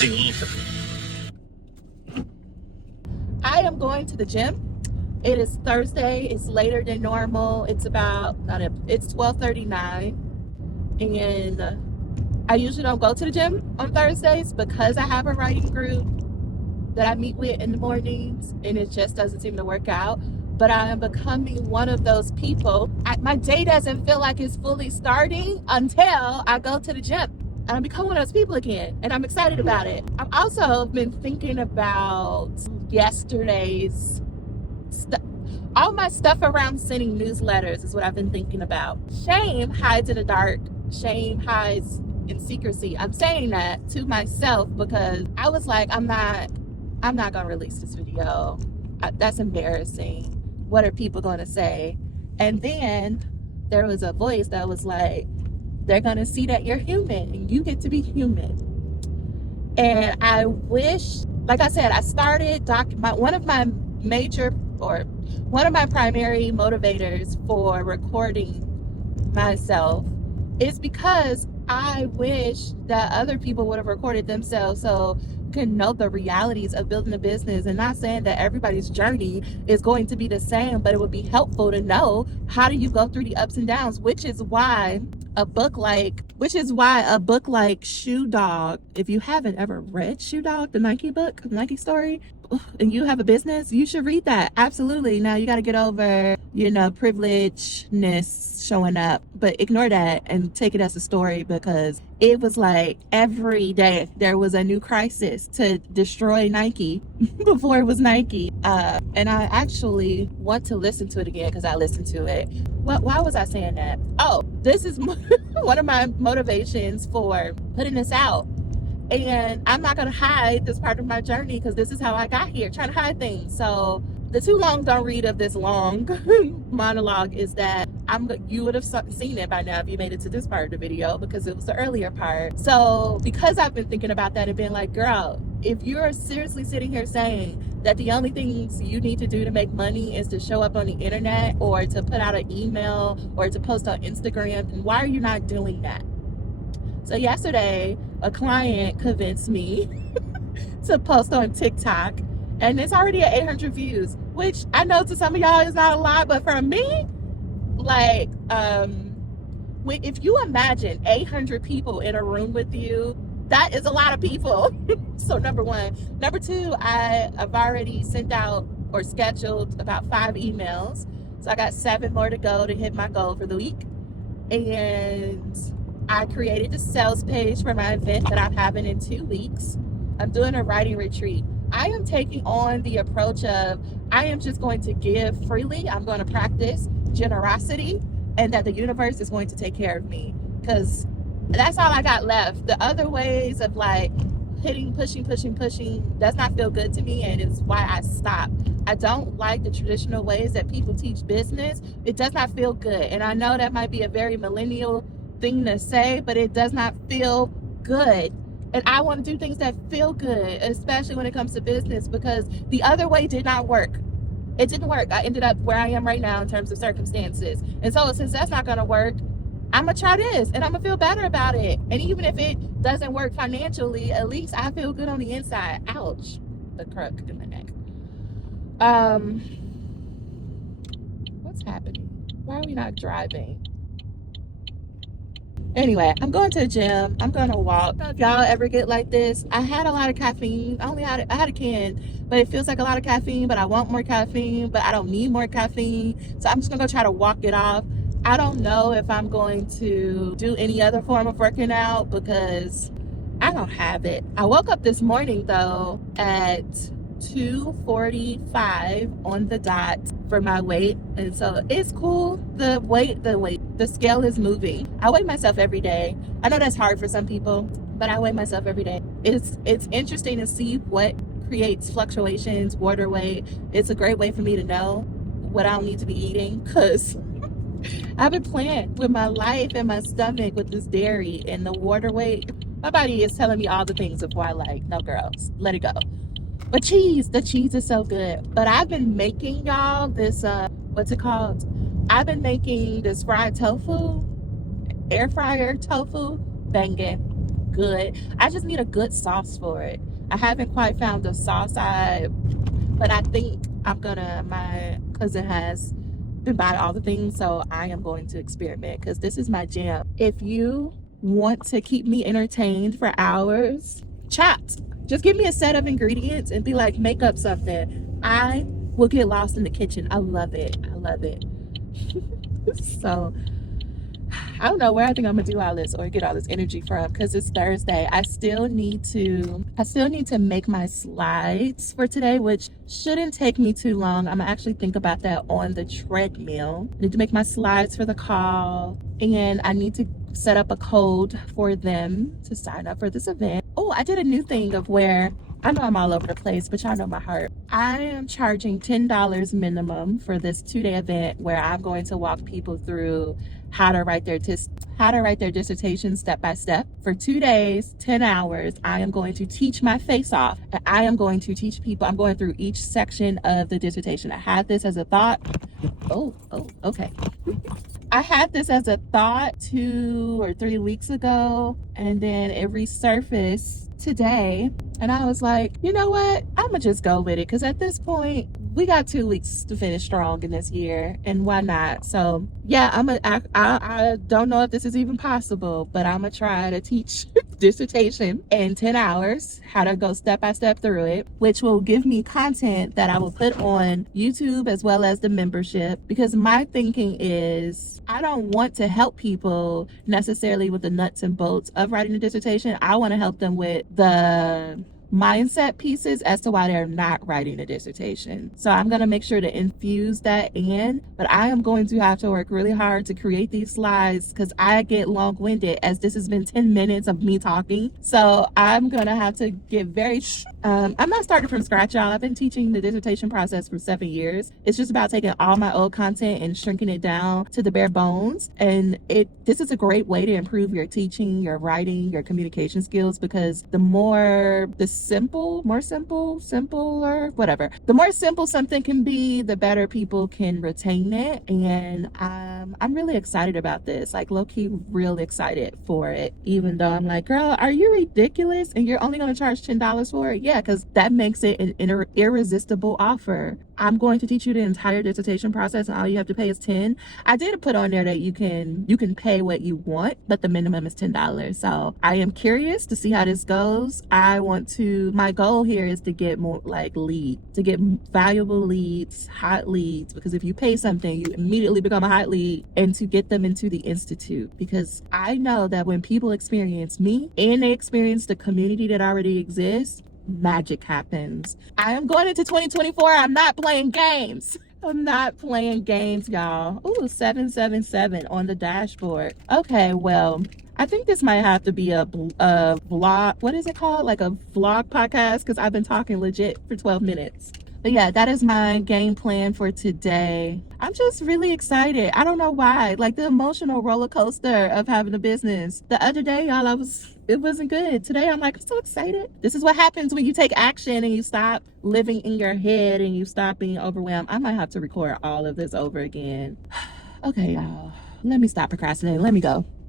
I am going to the gym. It is Thursday. It's later than normal. It's about, it's 12:39. And I usually don't go to the gym on Thursdays because I have a writing group that I meet with in the mornings, and it just doesn't seem to work out. But I am becoming one of those people. My day doesn't feel like it's fully starting until I go to the gym. And I'm becoming one of those people again, and I'm excited about it. I've also been thinking about yesterday's all my stuff around sending newsletters is what I've been thinking about. Shame hides in the dark. Shame hides in secrecy. I'm saying that to myself because I was like, I'm not gonna release this video. That's embarrassing. What are people gonna say? And then there was a voice that was like, they're gonna see that you're human and you get to be human. And I wish, like I said, I started one of my primary motivators for recording myself is because I wish that other people would have recorded themselves so can know the realities of building a business. And not saying that everybody's journey is going to be the same, but it would be helpful to know how do you go through the ups and downs, which is why a book like Shoe Dog, if you haven't ever read Shoe Dog, the Nike book, the Nike story, and you have a business, you should read that. Absolutely. Now you got to get over, privilegedness showing up, but ignore that and take it as a story, because it was like every day there was a new crisis to destroy Nike before it was Nike. And I actually want to listen to it again because I listened to it. Why was I saying that? Oh, this is one of my motivations for putting this out. And I'm not going to hide this part of my journey because this is how I got here, trying to hide things. So the too long don't read of this long monologue is that you would have seen it by now if you made it to this part of the video, because it was the earlier part. So because I've been thinking about that and being like, girl, if you're seriously sitting here saying that the only things you need to do to make money is to show up on the internet or to put out an email or to post on Instagram, then why are you not doing that? So yesterday, a client convinced me to post on TikTok, and it's already at 800 views, which I know to some of y'all is not a lot, but for me, like, if you imagine 800 people in a room with you, that is a lot of people. So number one. Number two, I've already sent out or scheduled about 5 emails. So I got 7 more to go to hit my goal for the week. And I created a sales page for my event that I'm having in 2 weeks. I'm doing a writing retreat. I am taking on the approach of I am just going to give freely. I'm going to practice generosity, and that the universe is going to take care of me, because that's all I got left. The other ways of like pushing does not feel good to me, and it's why I stopped. I don't like the traditional ways that people teach business. It does not feel good. And I know that might be a very millennial thing to say, but it does not feel good. And I want to do things that feel good, especially when it comes to business, because the other way did not work. It didn't work. I ended up where I am right now in terms of circumstances. And so since that's not going to work, I'm going to try this and I'm going to feel better about it. And even if it doesn't work financially, at least I feel good on the inside. Ouch. The crook in my neck. What's happening? Why are we not driving? Anyway, I'm going to the gym. I'm going to walk. If y'all ever get like this, I had a lot of caffeine. I had a can, but it feels like a lot of caffeine, but I want more caffeine, but I don't need more caffeine. So I'm just going to go try to walk it off. I don't know if I'm going to do any other form of working out because I don't have it. I woke up this morning though at 2:45 on the dot for my weight, and so it's cool. The scale is moving. I weigh myself every day. I know that's hard for some people, but I weigh myself every day. It's interesting to see what creates fluctuations, water weight. It's a great way for me to know what I don't need to be eating, because I've been playing with my life and my stomach with this dairy and the water weight. My body is telling me all the things of why, like, no girls, let it go. But the cheese is so good. But I've been making y'all this, what's it called? I've been making this fried tofu, air fryer tofu, banging. good. I just need a good sauce for it. I haven't quite found the sauce but I think my cousin has been buying all the things, so I am going to experiment because this is my jam. If you want to keep me entertained for hours, chat. Just give me a set of ingredients and be like, make up something. I will get lost in the kitchen. I love it. I love it. So I don't know where I think I'm gonna do all this or get all this energy from because it's Thursday. I still need to make my slides for today, which shouldn't take me too long. I'm gonna actually think about that on the treadmill. I need to make my slides for the call, and I need to set up a code for them to sign up for this event. Oh, I did a new thing of where I know I'm all over the place, but y'all know my heart. I am charging $10 minimum for this 2-day event where I'm going to walk people through how to write their dissertation step by step. For 2 days, 10 hours, I am going to teach my face off. And I am going to teach people. I'm going through each section of the dissertation. I had this as a thought. Okay. I had this as a thought 2 or 3 weeks ago, and then it resurfaced today. And I was like, you know what? I'm gonna just go with it because at this point, we got 2 weeks to finish strong in this year, and why not? So yeah, I don't know if this is even possible, but I'm gonna try to teach dissertation in 10 hours, how to go step by step through it, which will give me content that I will put on YouTube as well as the membership. Because my thinking is I don't want to help people necessarily with the nuts and bolts of writing a dissertation. I want to help them with the mindset pieces as to why they're not writing a dissertation. So I'm going to make sure to infuse that in, but I am going to have to work really hard to create these slides because I get long-winded, as this has been 10 minutes of me talking. So I'm going to have to get I'm not starting from scratch, y'all. I've been teaching the dissertation process for 7 years. It's just about taking all my old content and shrinking it down to the bare bones. And this is a great way to improve your teaching, your writing, your communication skills, because the more simple something can be, the better people can retain it. And I'm really excited about this, like low-key real excited for it, even though I'm like, girl, are you ridiculous? And you're only going to charge $10 for it? Yeah, because that makes it an irresistible offer. I'm going to teach you the entire dissertation process, and all you have to pay is $10. I did put on there that you can pay what you want, but the minimum is $10. So I am curious to see how this goes. My goal here is to get more to get valuable leads, hot leads, because if you pay something, you immediately become a hot lead, and to get them into the Institute. Because I know that when people experience me and they experience the community that already exists, magic happens. I am going into 2024. I'm not playing games. I'm not playing games, y'all. Ooh, 777 on the dashboard. Okay, well, I think this might have to be a vlog. What is it called? Like a vlog podcast, because I've been talking legit for 12 minutes. But yeah, that is my game plan for today. I'm just really excited. I don't know why. Like the emotional roller coaster of having a business. The other day, y'all, it wasn't good. Today, I'm like, I'm so excited. This is what happens when you take action and you stop living in your head and you stop being overwhelmed. I might have to record all of this over again. Okay, y'all. Let me stop procrastinating. Let me go.